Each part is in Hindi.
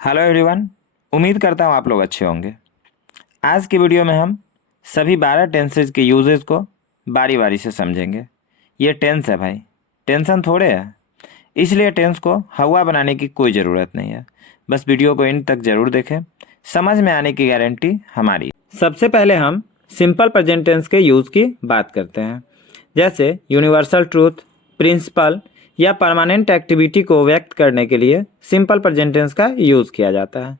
Hello everyone. उम्मीद करता हूँ आप लोग अच्छे होंगे। आज की वीडियो में हम सभी 12 टेंसेज के यूजेस को बारी बारी से समझेंगे। ये टेंस है भाई, टेंशन थोड़े है। इसलिए टेंस को हवा बनाने की कोई ज़रूरत नहीं है। बस वीडियो को इन तक ज़रूर देखें, समझ में आने की गारंटी हमारी। सबसे पहले हम सिंपल प्रेजेंट टेंस के यूज़ की बात करते हैं। जैसे यूनिवर्सल ट्रूथ, प्रिंसिपल या परमानेंट एक्टिविटी को व्यक्त करने के लिए सिंपल प्रेजेंट टेंस का यूज़ किया जाता है।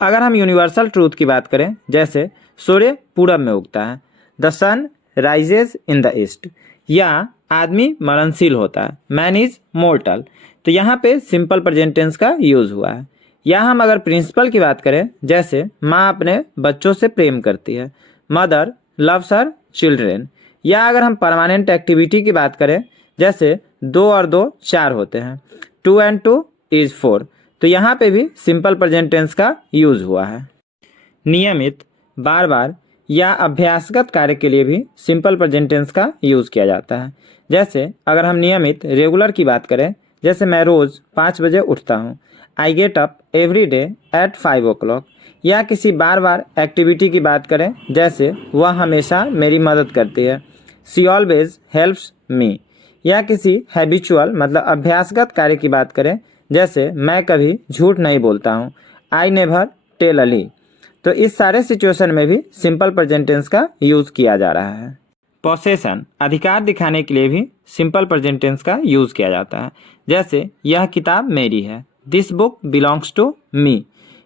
अगर हम यूनिवर्सल ट्रूथ की बात करें, जैसे सूर्य पूरब में उगता है, the sun rises in the east, या आदमी मरणशील होता है, मैन इज मोर्टल, तो यहाँ पे सिंपल प्रेजेंट टेंस का यूज़ हुआ है। या हम अगर प्रिंसिपल की बात करें, जैसे माँ अपने बच्चों से प्रेम करती है, मदर लव्स हर चिल्ड्रेन। या अगर हम परमानेंट एक्टिविटी की बात करें, जैसे 2 और 2 4 होते हैं, 2 and 2 is 4, तो यहाँ पे भी सिंपल प्रेजेंट टेंस का यूज हुआ है। नियमित, बार बार या अभ्यासगत कार्य के लिए भी सिंपल प्रेजेंट टेंस का यूज किया जाता है। जैसे अगर हम नियमित रेगुलर की बात करें, जैसे मैं रोज 5 बजे उठता हूँ, I get up every day at 5 o'clock। या किसी बार बार एक्टिविटी की बात करें, जैसे वह हमेशा मेरी मदद करती है, सी ऑलवेज हेल्प्स मी। या किसी हैबिचुअल मतलब अभ्यासगत कार्य की बात करें, जैसे मैं कभी झूठ नहीं बोलता हूँ, आई नेवर टेल अ ली। तो इस सारे सिचुएशन में भी सिंपल प्रेजेंट टेंस का यूज किया जा रहा है। पोसेशन, अधिकार दिखाने के लिए भी सिंपल प्रेजेंट टेंस का यूज किया जाता है। जैसे यह किताब मेरी है, this book belongs to me.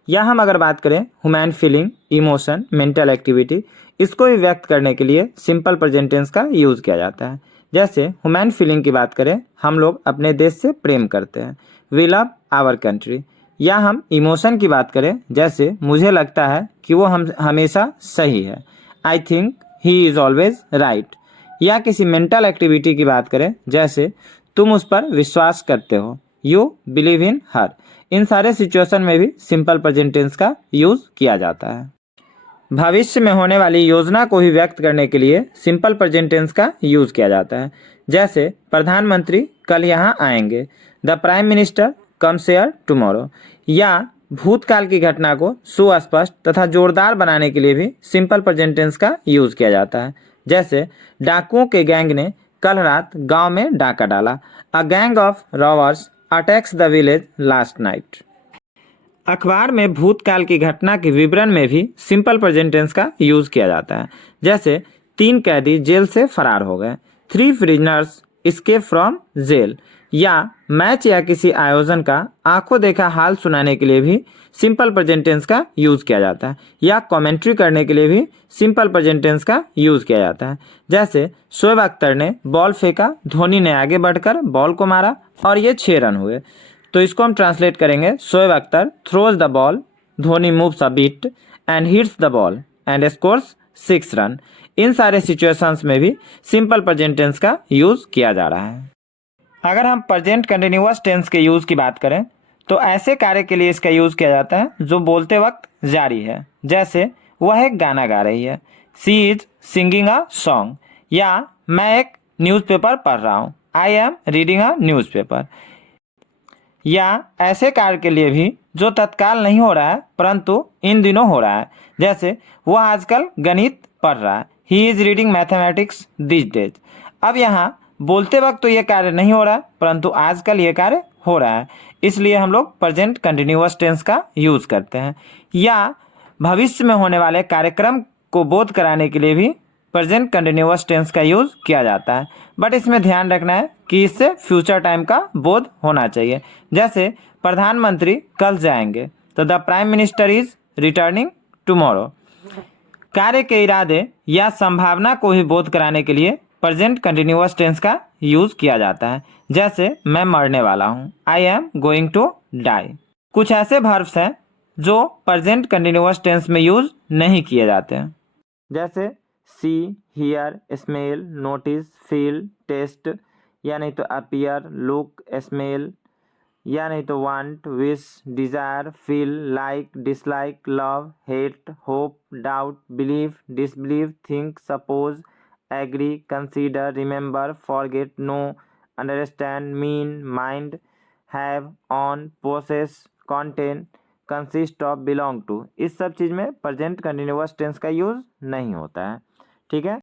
या हम अगर बात करें human feeling, emotion, mental activity, इसको भी व्यक्त करने के लिए सिंपल प्रेजेंट टेंस का यूज किया जाता है। जैसे ह्यूमन फीलिंग की बात करें, हम लोग अपने देश से प्रेम करते हैं, वी लव आवर कंट्री। या हम इमोशन की बात करें, जैसे मुझे लगता है कि वो हम हमेशा सही है, I think he is always right. या किसी मेंटल एक्टिविटी की बात करें, जैसे तुम उस पर विश्वास करते हो, यू बिलीव इन हर। इन सारे सिचुएशन में भी सिंपल प्रेजेंट टेंस का यूज किया जाता है। भविष्य में होने वाली योजना को भी व्यक्त करने के लिए सिंपल प्रेजेंट टेंस का यूज किया जाता है। जैसे प्रधानमंत्री कल यहाँ आएंगे, the prime minister comes here tomorrow. या भूतकाल की घटना को सुस्पष्ट तथा जोरदार बनाने के लिए भी सिंपल प्रेजेंट टेंस का यूज किया जाता है। जैसे डाकुओं के गैंग ने कल रात गांव में डाका डाला, a gang of robbers attacks the village last night. अखबार में भूतकाल की घटना के विवरण में भी सिंपल प्रेजेंट टेंस का यूज किया जाता है। जैसे 3 कैदी जेल से फरार हो गए, 3 प्रिजनर्स एस्केप फ्रॉम जेल। या मैच या किसी आयोजन का आंखों देखा हाल सुनाने के लिए भी सिंपल प्रेजेंट टेंस का यूज किया जाता है। या कमेंट्री करने के लिए भी सिंपल प्रेजेंट टेंस का यूज किया जाता है। जैसे शोएब अख्तर ने बॉल फेंका, धोनी ने आगे बढ़कर बॉल को मारा और ये 6 रन हुए। तो इसको हम ट्रांसलेट करेंगे, Shoaib Akhtar throws the ball, Dhoni moves a bit and hits the ball and scores 6 run. इन सारे सिचुएशंस में भी सिंपल प्रेजेंट टेंस का यूज किया जा रहा है। अगर हम प्रेजेंट कंटिन्यूअस टेंस के यूज की बात करें, तो ऐसे कार्य के लिए इसका यूज किया जाता है जो बोलते वक्त जारी है। जैसे वह एक गाना गा रही है, सी इज सिंगिंग अ सॉन्ग। या मैं एक न्यूज़पेपर पढ़ रहा हूँ, I am reading a newspaper. या ऐसे कार्य के लिए भी जो तत्काल नहीं हो रहा है परंतु इन दिनों हो रहा है। जैसे वह आजकल गणित पढ़ रहा है, he is reading mathematics this days. अब यहाँ बोलते वक्त तो ये कार्य नहीं हो रहा है परंतु आजकल ये कार्य हो रहा है, इसलिए हम लोग प्रेजेंट कंटिन्यूअस टेंस का यूज करते हैं। या भविष्य में होने वाले कार्यक्रम को बोध कराने के लिए भी प्रेजेंट कंटिन्यूअस टेंस का यूज किया जाता है, बट इसमें ध्यान रखना है कि इससे फ्यूचर टाइम का बोध होना चाहिए। जैसे प्रधानमंत्री कल जाएंगे, तो the prime minister is returning tomorrow. कार्य के इरादे या संभावना को ही बोध कराने के लिए प्रेजेंट कंटिन्यूअस टेंस का यूज किया जाता है। जैसे मैं मरने वाला हूँ, I am going to die. कुछ ऐसे वर्ब्स हैं जो प्रेजेंट कंटिन्यूअस टेंस में यूज नहीं किए जाते हैं। जैसे see, hear, smell, notice, feel, taste. या नहीं तो अपीयर, लुक, स्मेल। या नहीं तो want, wish, desire, feel, like, dislike, love, hate, hope, doubt, believe, disbelieve, think, suppose, agree, consider, remember, forget, no, understand, mean, mind, have, own, possess, contain, consist of, belong to, इस सब चीज़ में प्रेजेंट कंटिन्यूअस टेंस का यूज़ नहीं होता है। ठीक है।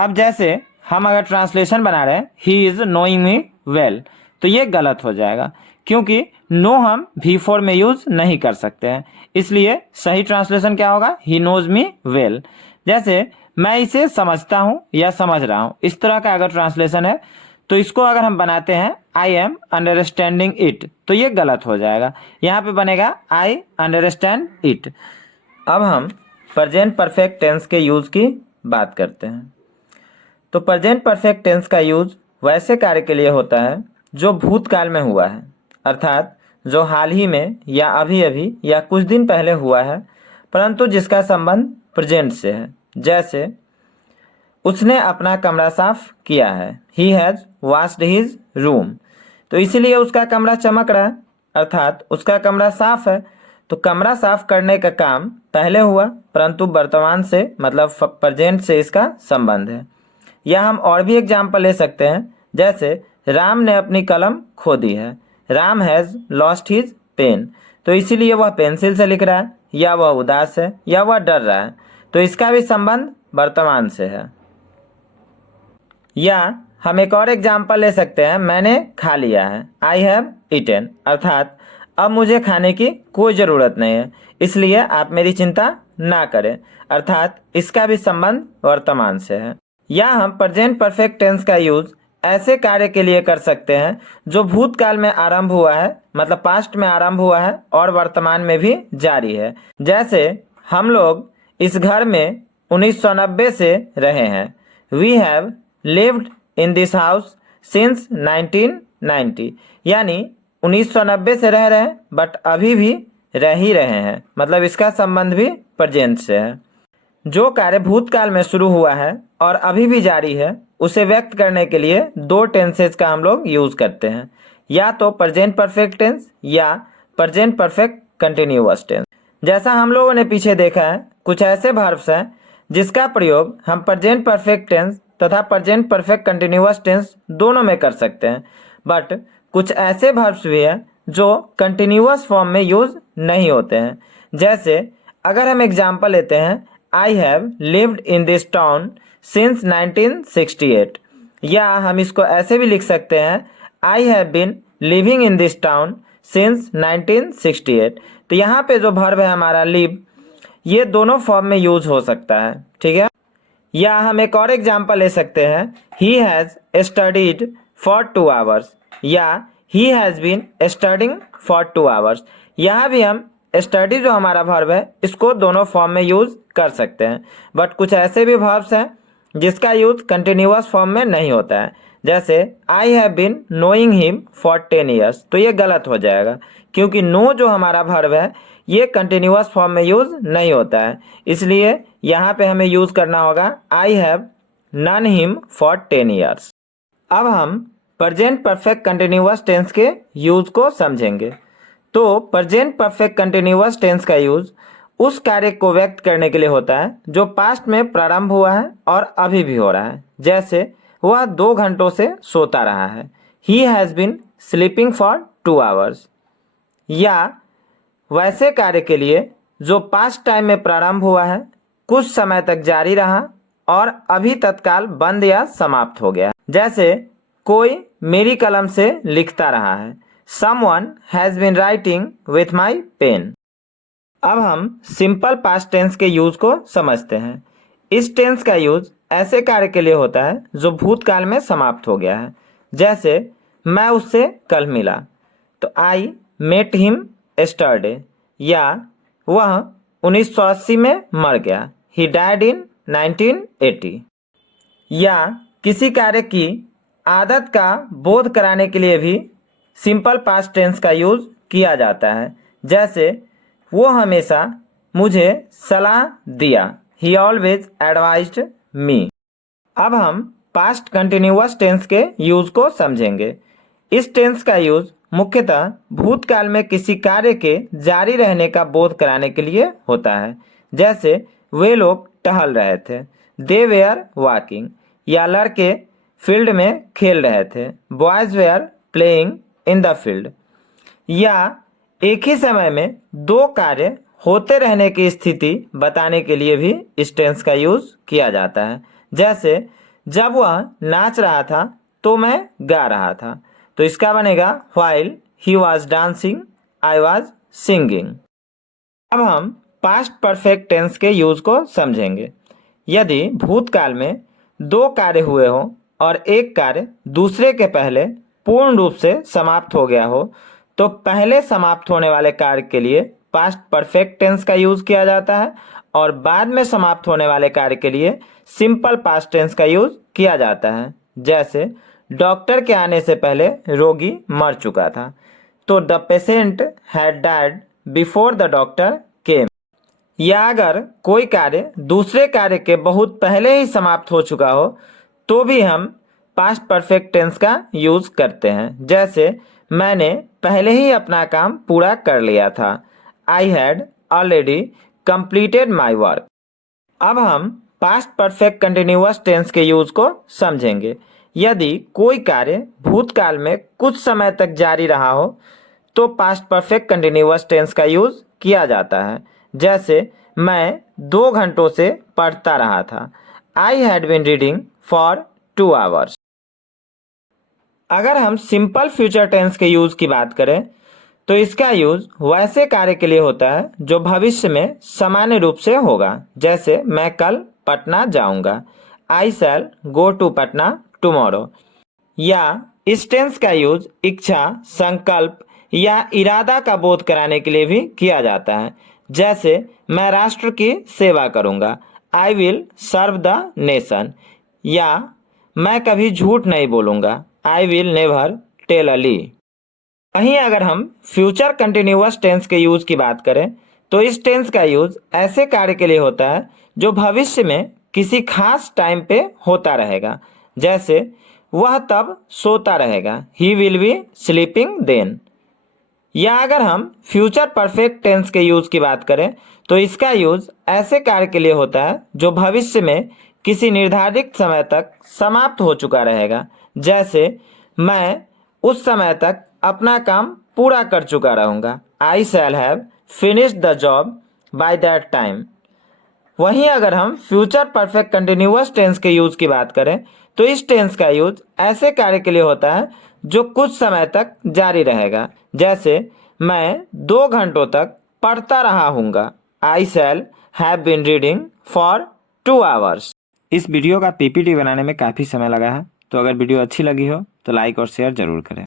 अब जैसे हम अगर ट्रांसलेशन बना रहे हैं he is knowing me well, तो ये गलत हो जाएगा क्योंकि नो हम V4 में यूज़ नहीं कर सकते हैं। इसलिए सही ट्रांसलेशन क्या होगा, ही नोज मी वेल। जैसे मैं इसे समझता हूँ या समझ रहा हूँ, इस तरह का अगर ट्रांसलेशन है तो इसको अगर हम बनाते हैं आई एम अंडरस्टैंडिंग इट, तो ये गलत हो जाएगा। यहाँ पे बनेगा आई अंडरस्टैंड इट। अब हम प्रेजेंट परफेक्ट टेंस के यूज़ की बात करते हैं। तो प्रेजेंट परफेक्ट टेंस का यूज़ वैसे कार्य के लिए होता है जो भूतकाल में हुआ है, अर्थात जो हाल ही में या अभी अभी या कुछ दिन पहले हुआ है, परंतु जिसका संबंध प्रेजेंट से है। जैसे उसने अपना कमरा साफ किया है, he has washed his room, तो इसीलिए उसका कमरा चमक रहा है, अर्थात उसका कमरा साफ है। तो कमरा साफ करने का काम पहले हुआ, परंतु वर्तमान से मतलब प्रेजेंट से इसका संबंध है। या हम और भी एग्जाम्पल ले सकते हैं, जैसे राम ने अपनी कलम खो दी है, Ram has lost his pen, तो इसीलिए वह पेंसिल से लिख रहा है, या वह उदास है, या वह डर रहा है, तो इसका भी संबंध वर्तमान से है। या हम एक और एग्जाम्पल ले सकते हैं, मैंने खा लिया है, आई हैव ईटन, अर्थात अब मुझे खाने की कोई ज़रूरत नहीं है, इसलिए आप मेरी चिंता ना करें, अर्थात इसका भी संबंध वर्तमान से है। या हम प्रेजेंट परफेक्ट टेंस का यूज़ ऐसे कार्य के लिए कर सकते हैं जो भूतकाल में आरंभ हुआ है, मतलब पास्ट में आरंभ हुआ है और वर्तमान में भी जारी है। जैसे हम लोग इस घर में 1990 से रहे हैं, we have lived in this house since 1990, यानी 1990 से रह रहे हैं बट अभी भी रह ही रहे हैं, मतलब इसका संबंध भी प्रेजेंट से है। जो कार्य भूतकाल में शुरू हुआ है और अभी भी जारी है, उसे व्यक्त करने के लिए दो टेंसेज का हम लोग यूज़ करते हैं, या तो प्रेजेंट परफेक्ट टेंस या प्रेजेंट परफेक्ट कंटिन्यूअस टेंस। जैसा हम लोगों ने पीछे देखा है, कुछ ऐसे वर्ब्स हैं जिसका प्रयोग हम प्रेजेंट परफेक्ट टेंस तथा प्रेजेंट परफेक्ट कंटिन्यूअस टेंस दोनों में कर सकते हैं, बट कुछ ऐसे वर्ब्स भी हैं जो कंटिन्यूअस फॉर्म में यूज़ नहीं होते हैं। जैसे अगर हम एग्जाम्पल लेते हैं, I have lived in this town since 1968, या हम इसको ऐसे भी लिख सकते हैं, I have been living in this town since 1968। तो यहाँ पे जो वर्ब है हमारा लिव, ये दोनों फॉर्म में यूज हो सकता है। ठीक है। या हम एक और एग्जाम्पल ले सकते हैं, he has studied for 2 hours, या he has been studying for 2 hours. यहाँ भी हम स्टडी जो हमारा वर्ब है इसको दोनों फॉर्म में यूज़ कर सकते हैं, बट कुछ ऐसे भी वर्ब्स हैं जिसका यूज़ कंटिन्यूअस फॉर्म में नहीं होता है। जैसे I have been knowing him for 10 years, तो ये गलत हो जाएगा क्योंकि नो जो हमारा वर्ब है ये कंटिन्यूअस फॉर्म में यूज़ नहीं होता है, इसलिए यहाँ पे हमें यूज़ करना होगा I have known him for 10 years. अब हम प्रेजेंट परफेक्ट कंटिन्यूअस टेंस के यूज़ को समझेंगे। तो प्रेजेंट परफेक्ट कंटिन्यूअस टेंस का यूज़ उस कार्य को व्यक्त करने के लिए होता है जो पास्ट में प्रारंभ हुआ है और अभी भी हो रहा है। जैसे वह 2 घंटों से सोता रहा है, he has been sleeping for 2 hours. या वैसे कार्य के लिए जो पास्ट टाइम में प्रारंभ हुआ है, कुछ समय तक जारी रहा और अभी तत्काल बंद या समाप्त हो गया। जैसे कोई मेरी कलम से लिखता रहा है, Someone has been writing with my pen। अब हम सिंपल पास्ट टेंस के यूज को समझते हैं। इस टेंस का यूज ऐसे कार्य के लिए होता है जो भूतकाल में समाप्त हो गया है। जैसे मैं उससे कल मिला, तो आई मेट हिम एस्टरडे, या वह 1980 में मर गया, ही डाइड इन 1980। या किसी कार्य की आदत का बोध कराने के लिए भी सिंपल पास्ट टेंस का यूज़ किया जाता है। जैसे वो हमेशा मुझे सलाह दिया, ही ऑलवेज एडवाइज्ड मी। अब हम पास्ट कंटिन्यूअस टेंस के यूज़ को समझेंगे। इस टेंस का यूज़ मुख्यतः भूतकाल में किसी कार्य के जारी रहने का बोध कराने के लिए होता है। जैसे वे लोग टहल रहे थे, दे वेयर वॉकिंग, या लड़के फील्ड में खेल रहे थे, boys were playing in the field. या एक ही समय में दो कार्य होते रहने की स्थिति बताने के लिए भी इस टेंस का यूज किया जाता है। जैसे जब वह नाच रहा था तो मैं गा रहा था, तो इसका बनेगा while he was dancing I was singing. अब हम पास्ट परफेक्ट टेंस के यूज को समझेंगे। यदि भूतकाल में दो कार्य हुए हो और एक कार्य दूसरे के पहले पूर्ण रूप से समाप्त हो गया हो, तो पहले समाप्त होने वाले कार्य के लिए पास्ट परफेक्ट टेंस का यूज किया जाता है और बाद में समाप्त होने वाले कार्य के लिए सिंपल पास्ट टेंस का यूज किया जाता है। जैसे डॉक्टर के आने से पहले रोगी मर चुका था, तो the patient had died before the doctor केम। या अगर कोई कार्य दूसरे कार्य के बहुत पहले ही समाप्त हो चुका हो तो भी हम पास्ट परफेक्ट टेंस का यूज करते हैं। जैसे मैंने पहले ही अपना काम पूरा कर लिया था, I had already completed my work. अब हम पास्ट परफेक्ट कंटिन्यूअस टेंस के यूज को समझेंगे। यदि कोई कार्य भूतकाल में कुछ समय तक जारी रहा हो तो पास्ट परफेक्ट कंटिन्यूअस टेंस का यूज किया जाता है। जैसे मैं 2 घंटों से पढ़ता रहा था, I had been reading for 2 hours. अगर हम सिंपल फ्यूचर टेंस के यूज की बात करें तो इसका यूज वैसे कार्य के लिए होता है जो भविष्य में सामान्य रूप से होगा। जैसे मैं कल पटना जाऊंगा, आई शैल गो टू पटना टुमारो। या इस टेंस का यूज इच्छा, संकल्प या इरादा का बोध कराने के लिए भी किया जाता है। जैसे मैं राष्ट्र की सेवा करूंगा, I will serve the nation. या मैं कभी झूठ नहीं बोलूंगा, I will never tell a lie. वहीं अगर हम फ्यूचर कंटिन्यूअस टेंस के यूज की बात करें तो इस टेंस का यूज ऐसे कार्य के लिए होता है जो भविष्य में किसी खास टाइम पे होता रहेगा। जैसे वह तब सोता रहेगा, he will be sleeping then. या अगर हम फ्यूचर परफेक्ट टेंस के यूज की बात करें तो इसका यूज ऐसे कार्य के लिए होता है जो भविष्य में किसी निर्धारित समय तक समाप्त हो चुका रहेगा। जैसे मैं उस समय तक अपना काम पूरा कर चुका रहूंगा, I shall have finished the job by that time. वहीं अगर हम फ्यूचर परफेक्ट कंटिन्यूअस टेंस के यूज की बात करें तो इस टेंस का यूज ऐसे कार्य के लिए होता है जो कुछ समय तक जारी रहेगा। जैसे मैं 2 घंटों तक पढ़ता रहा हूँगा, I shall have been reading for 2 hours. इस वीडियो का पीपीटी बनाने में काफ़ी समय लगा है, तो अगर वीडियो अच्छी लगी हो तो लाइक और शेयर जरूर करें।